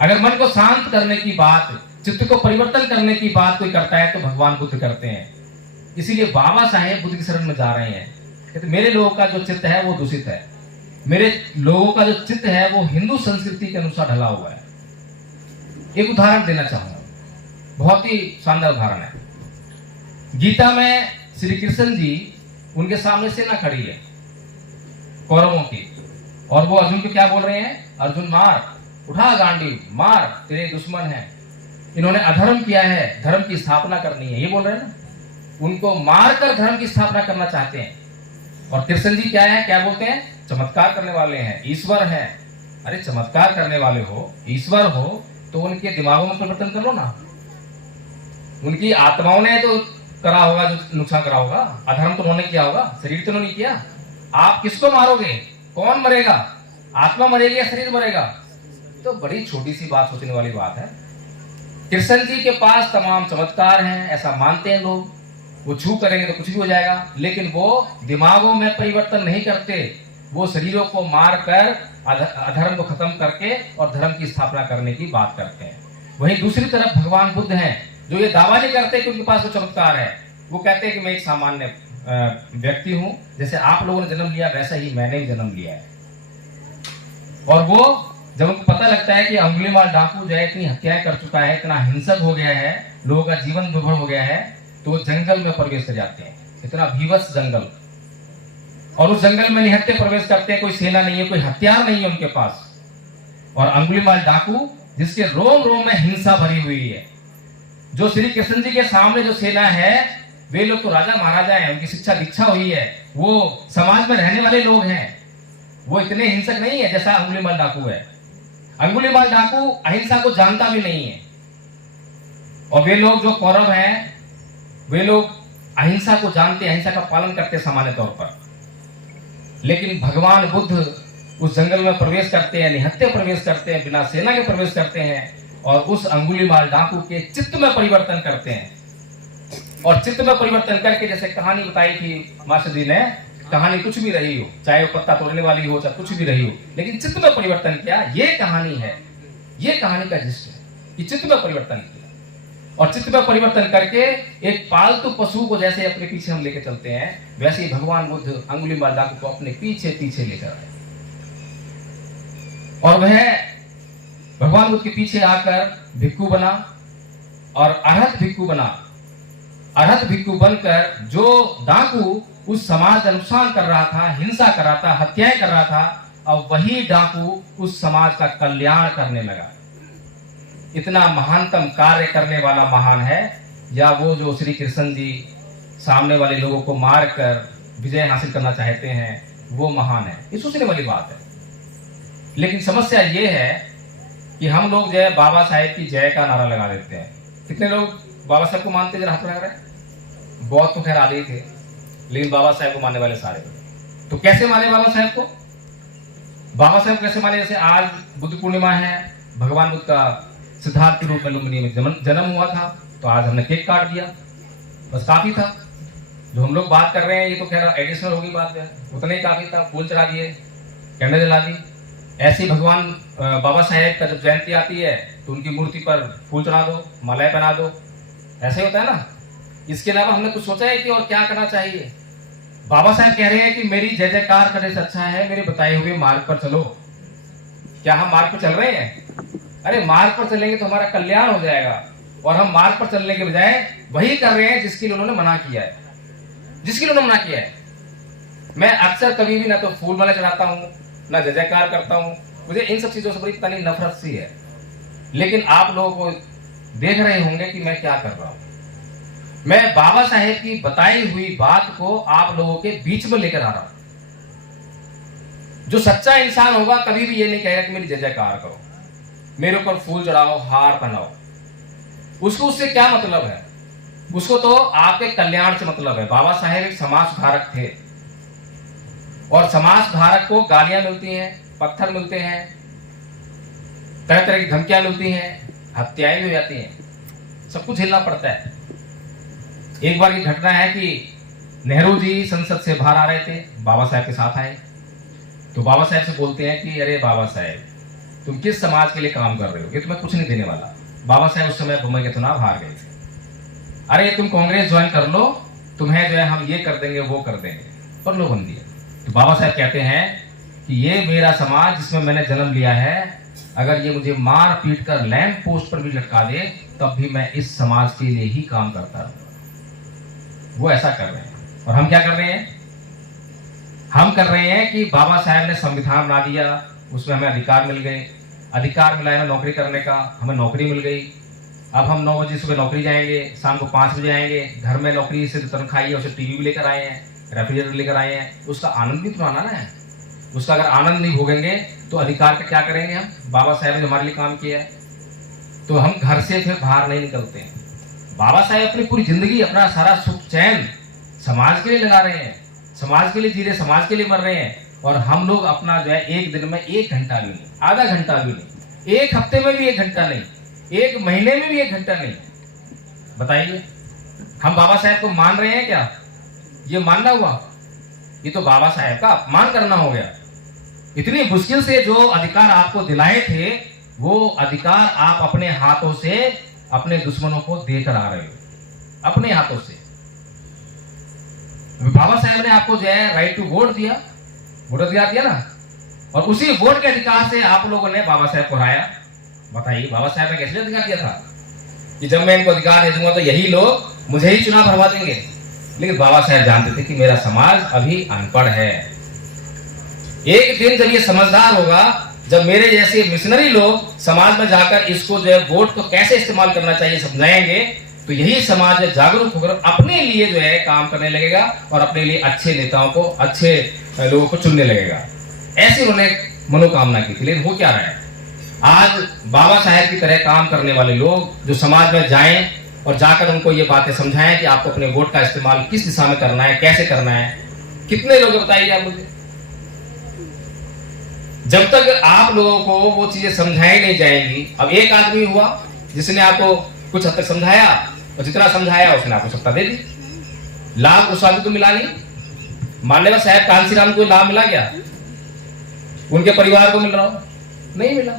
अगर मन को शांत करने की बात, चित्त को परिवर्तन करने की बात कोई करता है तो भगवान बुद्ध करते हैं। इसीलिए बाबा साहेब बुद्ध की शरण में जा रहे हैं। तो मेरे लोगों का जो चित्त है वो दूषित है, मेरे लोगों का जो चित्त है वो हिंदू संस्कृति के अनुसार ढला हुआ है। एक उदाहरण देना चाहूंगा, बहुत ही शानदार उदाहरण है। गीता में श्री कृष्ण जी, उनके सामने सेना खड़ी है कौरवों की, और वो अर्जुन को क्या बोल रहे हैं? अर्जुन मार, उठा गांडी मार, तेरे दुश्मन है, इन्होंने अधर्म किया है, धर्म की स्थापना करनी है, ये बोल रहे हैं ना। उनको मारकर धर्म की स्थापना करना चाहते हैं। और कृष्ण जी क्या है, क्या बोलते हैं? चमत्कार करने वाले हैं, ईश्वर है। अरे चमत्कार करने वाले हो, ईश्वर हो, तो उनके दिमागों में परिवर्तन कर लो ना। उनकी आत्माओं ने तो करा होगा जो नुकसान करा होगा, अधर्म तो उन्होंने किया होगा, शरीर तो उन्होंने किया। आप किसको मारोगे? कौन मरेगा? आत्मा मरेगी या शरीर मरेगा? तो बड़ी छोटी सी बात सोचने वाली बात है। कृष्ण जी के पास तमाम चमत्कार हैं, ऐसा मानते हैं लोग। वो छू करेंगे तो कुछ भी हो जाएगा, लेकिन वो दिमागों में परिवर्तन नहीं करते। वो शरीरों को मार कर अधर्म को खत्म करके और धर्म की स्थापना करने की बात करते हैं। वहीं दूसरी तरफ भगवान बुद्ध हैं, जो ये दावा नहीं करते कि उनके पास वो चमत्कार है। वो कहते हैं कि मैं एक सामान्य व्यक्ति हूं, जैसे आप लोगों ने जन्म लिया वैसा ही मैंने भी जन्म लिया है। और वो जब उनको पता लगता है कि अंगुलीमाल डाकू जो है इतनी हत्याएं कर चुका है, इतना हिंसक हो गया है, लोगों का जीवन दुर्भर हो गया है, तो वो जंगल में प्रवेश कर जाते हैं। इतना भीवस जंगल, और उस जंगल में निहत्थे प्रवेश करते हैं। कोई सेना नहीं है, कोई हथियार नहीं है उनके पास। और अंगुलीमाल डाकू, जिसके रोम रोम में हिंसा भरी हुई है, जो श्री कृष्ण जी के सामने जो सेना है, वे लोग तो राजा महाराजा हैं, उनकी शिक्षा दीक्षा हुई है, वो समाज में रहने वाले लोग हैं। वो इतने हिंसक नहीं है जैसा अंगुलीमाल डाकू है। अंगुलीमाल डाकू अहिंसा को जानता भी नहीं है। और वे लोग जो कौरव हैं, वे लोग अहिंसा को जानते, अहिंसा का पालन करते सामान्य तौर पर। लेकिन भगवान बुद्ध उस जंगल में प्रवेश करते हैं, निहत्थे प्रवेश करते हैं, बिना सेना के प्रवेश करते हैं, और उस अंगुलीमाल डाकू के चित्त में परिवर्तन करते हैं। और चित्त में परिवर्तन करके, जैसे कहानी बताई थी मास्टर जी ने, कहानी कुछ भी रही हो, चाहे वो पत्ता तोड़ने वाली हो, चाहे कुछ भी रही हो, लेकिन चित्त में परिवर्तन किया। ये कहानी है, ये कहानी का जिस्ट है कि चित्त में परिवर्तन किया। और चित्त में परिवर्तन करके एक पालतू पशु को जैसे अपने पीछे हम लेकर चलते हैं, वैसे ही भगवान बुद्ध अंगुलीमाल डाकू को अपने पीछे पीछे लेकर आए। और वह भगवान बुद्ध के पीछे आकर भिक्खु बना और अरहत भिक्खु बना। अरहत भिक्खु बनकर जो डाकू उस समाज का नुकसान कर रहा था, हिंसा कर रहा था, हत्याएं कर रहा था, अब वही डाकू उस समाज का कल्याण करने लगा। इतना महानतम कार्य करने वाला महान है, या वो जो श्री कृष्ण जी सामने वाले लोगों को मारकर विजय हासिल करना चाहते हैं, वो महान है। ये सोचने वाली बात है। लेकिन समस्या ये है कि हम लोग जो है बाबा साहेब की जय का नारा लगा देते हैं। कितने लोग बाबा साहेब को मानते, जरा हाथ लगा रहे हैं? बहुत तो खैर आदि ही थे, लेकिन बाबा साहेब को मानने वाले सारे। तो कैसे माने बाबा साहेब को? बाबा साहेब कैसे माने? जैसे आज बुद्ध पूर्णिमा है, भगवान बुद्ध का सिद्धार्थ के रूप में लुम्बिनी में जन्म हुआ था, तो आज हमने केक काट दिया, बस काफी था। जो हम लोग बात कर रहे हैं ये तो खैर एडिशनल होगी बात है, उतना ही काफी था। फूल चढ़ा दिए, कैंडल जला दी। ऐसे ही भगवान बाबा साहेब का जब जयंती आती है तो उनकी मूर्ति पर फूल चढ़ा दो, मालाएं पहना दो, ऐसे ही होता है ना। इसके अलावा हमने कुछ सोचा है कि और क्या करना चाहिए? बाबा साहेब कह रहे हैं कि मेरी जय जयकार करने से अच्छा है मेरे बताए हुए मार्ग पर चलो। क्या हम मार्ग पर चल रहे हैं? अरे मार्ग पर चलेंगे तो हमारा कल्याण हो जाएगा, और हम मार्ग पर चलने के बजाय वही कर रहे हैं जिसके लिए उन्होंने मना किया है, जिसके लिए उन्होंने मना किया है। मैं अक्सर कभी भी ना तो फूल माला चढ़ाता हूँ, ना जय जयकार करता हूँ। मुझे इन सब चीजों से बड़ी पता नहीं नफरत सी है। लेकिन आप लोगों को देख रहे होंगे कि मैं क्या कर रहा हूं। मैं बाबा साहेब की बताई हुई बात को आप लोगों के बीच में लेकर आ रहा हूं। जो सच्चा इंसान होगा कभी भी ये नहीं कहेगा कि मेरी जय जयकार करो, मेरे ऊपर फूल चढ़ाओ, हार पहनाओ। उसको उससे क्या मतलब है? उसको तो आपके कल्याण से मतलब है। बाबा साहेब एक समाज सुधारक थे, और समाज सुधारक को गालियां मिलती हैं, पत्थर मिलते हैं, तरह तरह की धमकियां मिलती हैं, हत्याएं भी हो जाती हैं, सब कुछ झेलना पड़ता है। एक बार की घटना है कि नेहरू जी संसद से बाहर आ रहे थे, बाबा साहेब के साथ आए, तो बाबा साहेब से बोलते हैं कि अरे बाबा साहेब तुम किस समाज के लिए काम कर रहे हो, ये तुम्हें कुछ नहीं देने वाला। बाबा साहेब उस समय बम्बई के चुनाव हार गए थे। अरे तुम कांग्रेस ज्वाइन कर लो, तुम्हें जो है हम ये कर देंगे वो कर देंगे, प्रलोभन दिया। तो बाबा साहेब कहते हैं कि ये मेरा समाज जिसमें मैंने जन्म लिया है, अगर ये मुझे मार पीट कर लैंप पोस्ट पर भी लटका दे तब भी मैं इस समाज के लिए ही काम करता रहूंगा। वो ऐसा कर रहे हैं, और हम क्या कर रहे हैं? हम कर रहे हैं कि बाबा साहेब ने संविधान बना दिया, उसमें हमें अधिकार मिल गए, अधिकार मिला है नौकरी करने का, हमें नौकरी मिल गई। अब हम 9 बजे सुबह नौकरी जाएंगे, शाम को 5 बजे आएंगे, घर में नौकरी से तनख्वाह है, उसे टीवी भी लेकर आए हैं, रेफ्रिजरेटर लेकर आए हैं, उसका आनंद भी तो आना है। उसका अगर आनंद नहीं भोगेंगे तो अधिकार का क्या करेंगे हम? बाबा साहेब ने हमारे लिए काम किया है, तो हम घर से फिर बाहर नहीं निकलते हैं। बाबा साहेब अपनी पूरी जिंदगी, अपना सारा सुख चैन समाज के लिए लगा रहे हैं, समाज के लिए जी रहे, समाज के लिए मर रहे हैं, और हम लोग अपना जो है एक दिन में 1 घंटा भी नहीं, आधा घंटा भी नहीं, एक हफ्ते में भी 1 घंटा नहीं, एक महीने में भी 1 घंटा नहीं। बताइए, हम बाबा साहेब को मान रहे हैं क्या? ये मानना हुआ? ये तो बाबा साहेब का अपमान करना हो गया। इतनी मुश्किल से जो अधिकार आपको दिलाए थे, वो अधिकार आप अपने हाथों से अपने दुश्मनों को देकर आ रहे हो, अपने हाथों से। बाबा साहेब ने आपको जो है राइट टू वोट दिया, वोटाधिकार दिया ना, और उसी वोट के अधिकार से आप लोगों ने बाबा साहेब को हराया। बताइए, बाबा साहेब ने कैसे अधिकार दिया था कि जब मैं इनको अधिकार दे दूंगा तो यही लोग मुझे ही चुनाव हरवा देंगे। लेकिन बाबा साहेब जानते थे कि मेरा समाज अभी अनपढ़ है। एक दिन जब ये समझदार होगा, जब मेरे जैसे मिशनरी लोग समाज में जाकर इसको जो है वोट को कैसे इस्तेमाल करना चाहिए समझाएंगे, तो यही समाज जागरूक होकर अपने लिए जो है काम करने लगेगा और अपने लिए अच्छे नेताओं को, अच्छे लोगों को चुनने लगेगा। ऐसी उन्होंने मनोकामना की थी। लेकिन हो क्या रहा है, आज बाबा साहेब की तरह काम करने वाले लोग जो समाज में जाएं और जाकर उनको ये बातें समझाएं कि आपको अपने वोट का इस्तेमाल किस दिशा में करना है, कैसे करना है। कितने लोग बताइए आप मुझे? जब तक आप लोगों को वो चीजें समझाई नहीं जाएंगी। अब एक आदमी हुआ जिसने आपको कुछ हद तक समझाया, और जितना समझाया उसने आपको सत्ता दे दी, लाभ उस आदमी को मिला नहीं। मान्यवर साहब कांसीराम को लाभ मिला क्या? उनके परिवार को मिल रहा हो? नहीं मिला।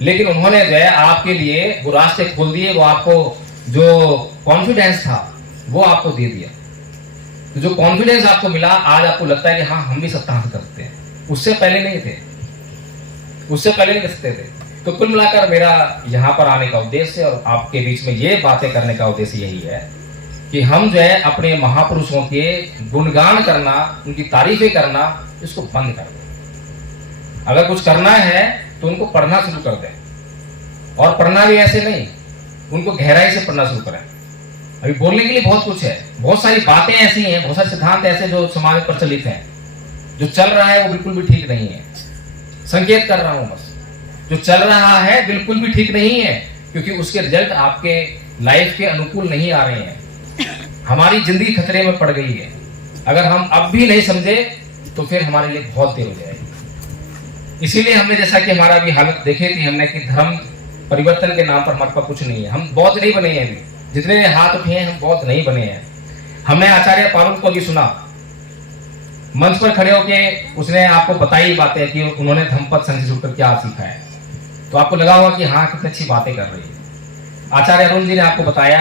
लेकिन उन्होंने जो है आपके लिए वो रास्ते खोल दिए, वो आपको जो कॉन्फिडेंस था वो आपको दे दिया। तो जो कॉन्फिडेंस आपको मिला, आज आपको लगता है कि हाँ हम भी सत्ता हासिल कर सकते हैं। उससे पहले नहीं थे, उससे पहले नहीं कर सकते थे। तो कुल मिलाकर मेरा यहाँ पर आने का उद्देश्य और आपके बीच में ये बातें करने का उद्देश्य यही है कि हम जो है अपने महापुरुषों के गुणगान करना, उनकी तारीफें करना, इसको बंद कर दें। अगर कुछ करना है तो उनको पढ़ना शुरू कर दें, और पढ़ना भी ऐसे नहीं, उनको गहराई से पढ़ना शुरू करें। अभी बोलने के लिए बहुत कुछ है, बहुत सारी बातें ऐसी हैं, बहुत सारे सिद्धांत ऐसे जो समाज में प्रचलित हैं। जो चल रहा है वो बिल्कुल भी ठीक नहीं है। संकेत कर रहा हूं बस, जो चल रहा है बिल्कुल भी ठीक नहीं है, क्योंकि उसके रिजल्ट आपके लाइफ के अनुकूल नहीं आ रहे हैं। हमारी जिंदगी खतरे में पड़ गई है। अगर हम अब भी नहीं समझे तो फिर हमारे लिए बहुत देर हो जाएगी। इसीलिए हमने, जैसा कि हमारा अभी हालत देखे थी हमने, कि धर्म परिवर्तन के नाम पर हमारे पास कुछ नहीं है। हम बौद्ध नहीं बने हैं, अभी जितने ने हाथ उठे हैं हम बौद्ध नहीं बने हैं। हमने आचार्य पारुल को भी सुना, मंच पर खड़े होके उसने आपको बताई बातें कि उन्होंने धम्मपद संघ से जुड़कर क्या सीखा है। तो आपको लगा होगा कि हाँ कितनी अच्छी बातें कर रही है। आचार्य अरुण जी ने आपको बताया,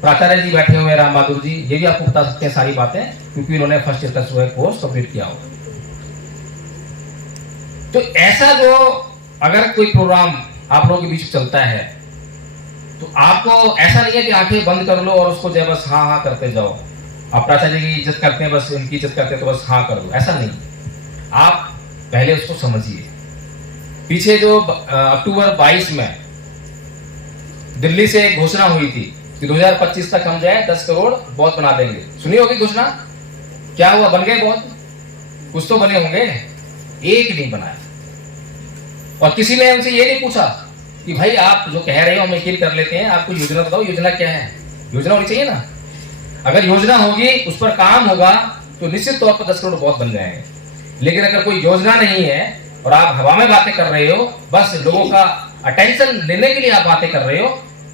प्राचार्य जी बैठे हुए राम बहादुर जी, ये भी आपको बता सकते हैं सारी बातें, क्योंकि उन्होंने फर्स्ट ईयर का कोर्स कंप्लीट किया होगा। तो ऐसा जो अगर कोई प्रोग्राम आप लोगों के बीच चलता है, तो आपको ऐसा नहीं है कि आंखें बंद कर लो और उसको जो बस हाँ हाँ करते जाओ। आप प्राचार्य जी की इज्जत करते हैं, बस इनकी इज्जत करते हैं तो बस हाँ कर दो, ऐसा नहीं। आप पहले उसको समझिए। पीछे जो अक्टूबर 22 में दिल्ली से एक घोषणा हुई थी कि 2025 तक हम जाए 10 करोड़ बौद्ध बना देंगे। सुनी होगी घोषणा? क्या हुआ? बन गए बौद्ध? कुछ तो बने होंगे, एक नहीं बनाया। और किसी ने हमसे ये नहीं पूछा कि भाई आप जो कह रहे हो हम यकीन कर लेते हैं, आपको योजना बताओ, योजना क्या है? योजना होनी चाहिए ना। अगर योजना होगी, उस पर काम होगा, तो निश्चित तौर पर 10 करोड़ बौद्ध बन जाएंगे। लेकिन अगर कोई योजना नहीं है और आप हवा में बातें कर रहे हो, बस लोगों का अटेंशन लेने के लिए आप बातें कर रहे हो,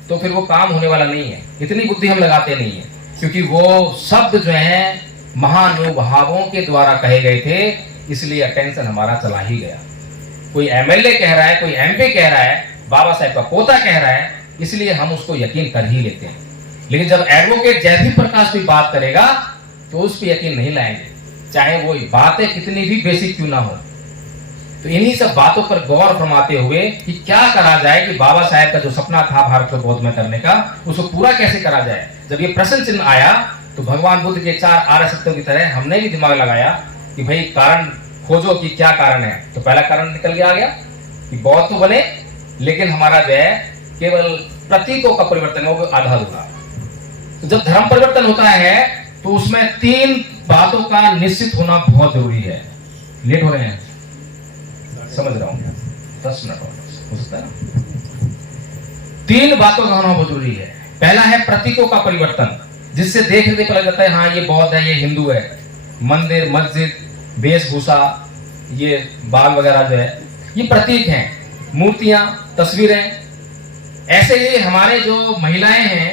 तो फिर वो काम होने वाला नहीं है। इतनी बुद्धि हम लगाते नहीं है, क्योंकि वो शब्द जो है महानुभावों के द्वारा कहे गए थे, इसलिए अटेंशन हमारा चला ही गया। कोई एमएलए कह रहा है, कोई एमपी कह रहा है, बाबा साहेब का पोता कह रहा है, इसलिए हम उसको यकीन कर ही लेते हैं। लेकिन जब एडवोकेट जयदीप प्रकाश कोई बात करेगा तो उस पर यकीन नहीं लाएंगे, चाहे वो बातें कितनी भी बेसिक क्यों ना हो। तो इन्हीं सब बातों पर गौर फरमाते हुए कि क्या करा जाए, कि बाबा साहेब का जो सपना था भारत को बौद्ध में करने का, उसको पूरा कैसे करा जाए। जब ये प्रश्न चिन्ह आया तो भगवान बुद्ध के 4 आर्य सत्यों की तरह हमने भी दिमाग लगाया कि भाई कारण खोजो कि क्या कारण है। तो पहला कारण निकल के आ गया कि बौद्ध तो बने, लेकिन हमारा जो है केवल प्रतीकों का परिवर्तन हो, वो आधा अधूरा। तो जब धर्म परिवर्तन होता है तो उसमें 3 बातों का निश्चित होना बहुत जरूरी है। लेट हो रहे हैं, समझ रहा हूं, 10 मिनट हो सकता है ना। 3 बातों का होना बहुत जरूरी है। पहला है प्रतीकों का परिवर्तन, जिससे देखने पता लगता है हाँ ये बौद्ध है, ये हिंदू है। मंदिर, मस्जिद, वेशभूषा, ये बाग वगैरह जो है, ये प्रतीक हैं। मूर्तियां, तस्वीरें, ऐसे ही हमारे जो महिलाएं हैं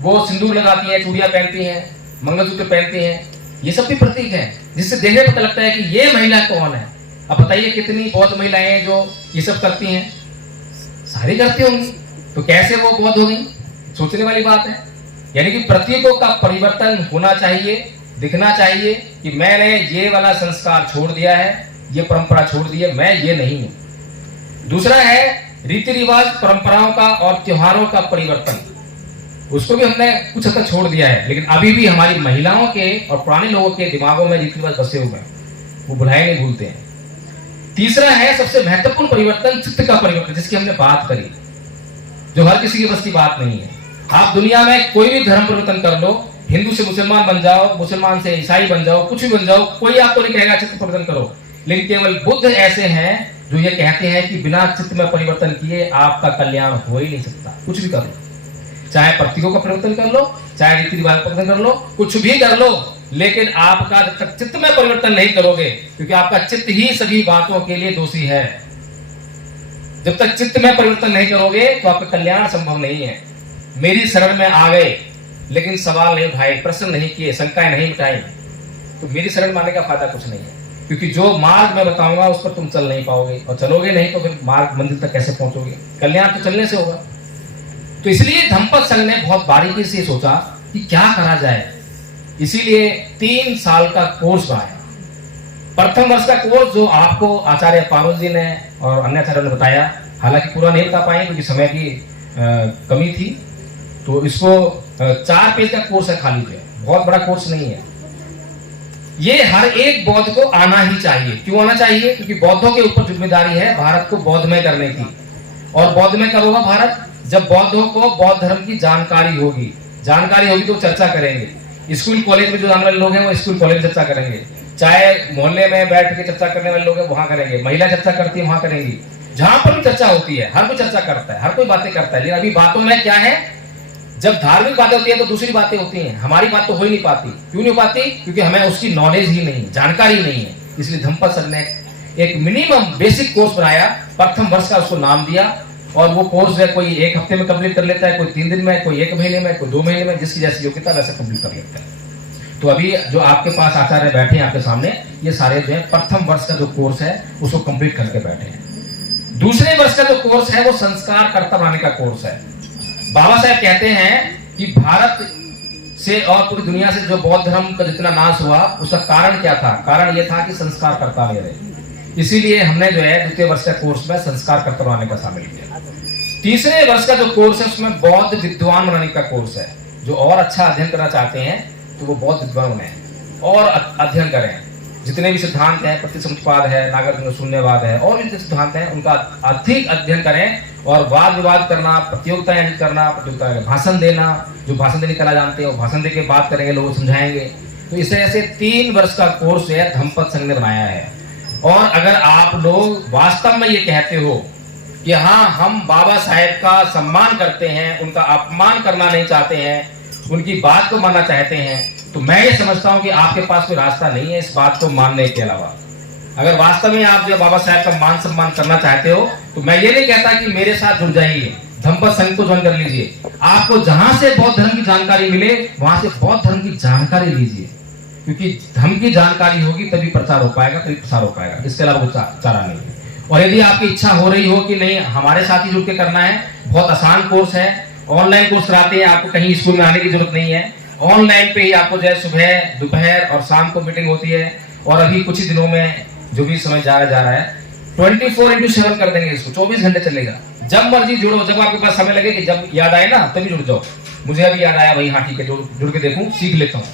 वो सिंदूर लगाती हैं, चूड़ियां पहनती हैं, मंगलसूत्र पहनती हैं, ये सब भी प्रतीक है जिससे देखने पता लगता है कि ये महिला कौन है। अब बताइए कितनी बौद्ध महिलाएं हैं जो ये सब करती हैं, सारी करती होंगी, तो कैसे वो बौद्ध हो गई, सोचने वाली बात है। यानी कि प्रतीकों का परिवर्तन होना चाहिए, दिखना चाहिए कि मैंने ये वाला संस्कार छोड़ दिया है, ये परंपरा छोड़ दी है, मैं ये नहीं हूं। दूसरा है रीति रिवाज, परंपराओं का और त्योहारों का परिवर्तन, उसको भी हमने कुछ हद तक छोड़ दिया है, लेकिन अभी भी हमारी महिलाओं के और पुराने लोगों के दिमागों में रीति रिवाज बसे हुए हैं, वो भुलाए नहीं भूलते हैं। तीसरा है सबसे महत्वपूर्ण परिवर्तन, चित्त का परिवर्तन, जिसकी हमने बात करी, जो हर किसी की बस की बात नहीं है। आप दुनिया में कोई भी धर्म परिवर्तन कर लो, हिंदू से मुसलमान बन जाओ, मुसलमान से ईसाई बन जाओ, कुछ भी बन जाओ, कोई आपको नहीं कहेगा चित्त परिवर्तन करो। लेकिन केवल बुद्ध ऐसे हैं जो ये कहते हैं कि बिना चित्त में परिवर्तन किए आपका कल्याण हो ही नहीं सकता। कुछ भी कर लो, चाहे प्रतीकों का परिवर्तन कर लो, चाहे रीति रिवाज का परिवर्तन कर लो, कुछ भी कर लो, लेकिन आपका जब तक चित्त में परिवर्तन नहीं करोगे, क्योंकि आपका चित्त ही सभी बातों के लिए दोषी है, जब तक चित्त में परिवर्तन नहीं करोगे तो आपका कल्याण संभव नहीं है। मेरी शरण में आ गए लेकिन सवाल नहीं उठाए, प्रश्न नहीं किए, शंकाएं नहीं मिटाई, तो मेरी शरण में आने का फायदा कुछ नहीं है, क्योंकि जो मार्ग मैं बताऊंगा उस पर तुम चल नहीं पाओगे, और चलोगे नहीं तो फिर मार्ग मंजिल तक कैसे पहुंचोगे। कल्याण तो चलने से होगा। तो इसलिए धम्मपद संघ ने बहुत बारीकी से सोचा कि क्या करा जाए, इसीलिए 3 साल का कोर्स बनाया। प्रथम वर्ष का कोर्स जो आपको आचार्य पारुल जी ने और अन्य आचार्यों ने बताया, हालांकि पूरा नहीं बता पाए क्योंकि समय की कमी थी, तो इसको 4 पेज का कोर्स है खाली, जो बहुत बड़ा कोर्स नहीं है। ये हर एक बौद्ध को आना ही चाहिए। क्यों आना चाहिए? क्योंकि बौद्धों के ऊपर जिम्मेदारी है भारत को बौद्धमय करने की। और बौद्धमय कब होगा भारत? जब बौद्धों को बौद्ध धर्म की जानकारी होगी। जानकारी होगी तो चर्चा करेंगे। स्कूल कॉलेज में जो आने वाले लोग हैं वो स्कूल कॉलेज में चर्चा करेंगे, चाहे मोहल्ले में बैठ के चर्चा करने वाले लोग हैं वहां करेंगे, महिला चर्चा करती है वहां करेंगी, जहां पर भी चर्चा होती है हर कोई चर्चा करता है, हर कोई बातें करता है। लेकिन अभी बातों में क्या है, जब धार्मिक बातें होती है तो दूसरी बातें होती हैं, हमारी बात तो हो ही नहीं पाती। क्यों नहीं पाती? क्योंकि हमें उसकी नॉलेज ही नहीं, जानकारी नहीं है। इसलिए धम्मपद संघ ने एक मिनिमम बेसिक कोर्स बनाया, प्रथम वर्ष का उसको नाम दिया, और वो कोर्स है कोई 1 हफ्ते में कंप्लीट कर लेता है, कोई 3 दिन में, कोई 1 महीने में, कोई 2 महीने में, जिसकी जैसी योग्यता वैसे कंप्लीट कर लेता है। तो अभी जो आपके पास आचार्य बैठे हैं आपके सामने, ये सारे जो है प्रथम वर्ष का जो कोर्स है उसको कंप्लीट करके बैठे हैं। दूसरे वर्ष का जो कोर्स है वो संस्कार कर्ता बनाने का कोर्स है। बाबा साहब कहते हैं कि भारत से और पूरी दुनिया से जो बौद्ध धर्म का जितना नाश हुआ उसका कारण क्या था? कारण यह था कि संस्कार कर्ता नहीं रहे। इसीलिए हमने जो है द्वितीय वर्ष का कोर्स में संस्कार कर्ता बनाने का शामिल किया। तीसरे वर्ष का जो कोर्स है उसमें बौद्ध विद्वान बनाने का कोर्स है। जो और अच्छा अध्ययन करना चाहते हैं तो वो बौद्ध विद्वान बने और अध्ययन करें। जितने भी सिद्धांत हैं, प्रतिसमुच्चयवाद है, नागरिक शून्यवाद है, और भी सिद्धांत हैं, उनका अधिक अध्ययन करें और वाद विवाद करना, प्रतियोगिताएं आयोजित करना, प्रतियोगिता भाषण देना, जो भाषण देने कला जानते हैं वो भाषण देके बात करेंगे, लोगों को समझाएंगे। तो इस तरह से 3 वर्ष का कोर्स जो है धम्मपद संघ ने बनाया है। और अगर आप लोग वास्तव में ये कहते हो कि हाँ हम बाबा साहेब का सम्मान करते हैं, उनका अपमान करना नहीं चाहते हैं, उनकी बात को मानना चाहते हैं, तो मैं ये समझता हूं कि आपके पास कोई रास्ता नहीं है इस बात को मानने के अलावा। अगर वास्तव में आप जो बाबा साहेब का मान सम्मान करना चाहते हो तो मैं ये नहीं कहता कि मेरे साथ जुड़ जाइए, धम्मपद संघ को ज्वाइन कर लीजिए। आपको जहां से बौद्ध धर्म की जानकारी मिले वहां से बौद्ध धर्म की जानकारी लीजिए, क्योंकि धर्म की जानकारी होगी तभी प्रचार हो पाएगा, तभी प्रसार हो पाएगा, इसके अलावा कुछ चारा नहीं है। और यदि आपकी इच्छा हो रही हो कि नहीं हमारे साथ ही जुड़ के करना है, बहुत आसान कोर्स है, ऑनलाइन कोर्स कराते हैं, आपको कहीं स्कूल में आने की जरूरत नहीं है। ऑनलाइन पे ही आपको जो है सुबह, दोपहर और शाम को मीटिंग होती है। और अभी कुछ ही दिनों में जो भी समय जा रहा है 24/7 कर देंगे इसको, 24 घंटे चलेगा। जब मर्जी जुड़ो, जब आपके पास समय लगे कि जब याद आए ना तभी जुड़ जाओ। मुझे अभी याद आया, वही हाँ ठीक है, जुड़ के देखूं, सीख लेता हूँ,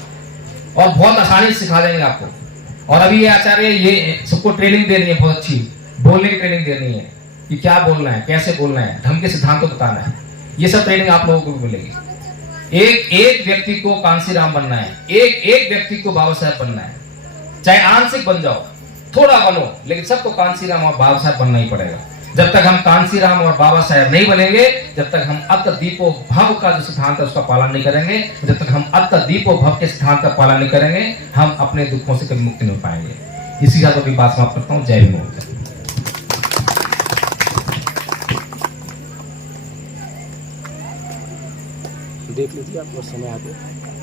और बहुत आसानी से सिखा देंगे आपको। और अभी ये आचार्य ये सबको ट्रेनिंग दे रही है, बहुत अच्छी बोलने की ट्रेनिंग दे रही है कि क्या बोलना है, कैसे बोलना है, धर्म के सिद्धांत को बताना है। ये सब ट्रेनिंग आप लोगों को भी मिलेगी। एक व्यक्ति को कांसीराम बनना है, एक व्यक्ति को बाबा साहेब बनना है। चाहे आंशिक बन जाओ, थोड़ा बनो, लेकिन सबको कांसीराम और बाबा साहेब बनना ही पड़ेगा। जब तक हम कांसीराम और बाबा साहेब नहीं बनेंगे, जब तक हम अत्त दीपो भव का जो सिद्धांत है उसका पालन नहीं करेंगे, जब तक हम अत्त दीपो भव के सिद्धांत का पालन नहीं करेंगे, हम अपने दुखों से कभी मुक्ति नहीं पाएंगे। इसी साथ अभी बात समाप्त करता हूँ। जय भीम। देख लीजिए आप उस समय आके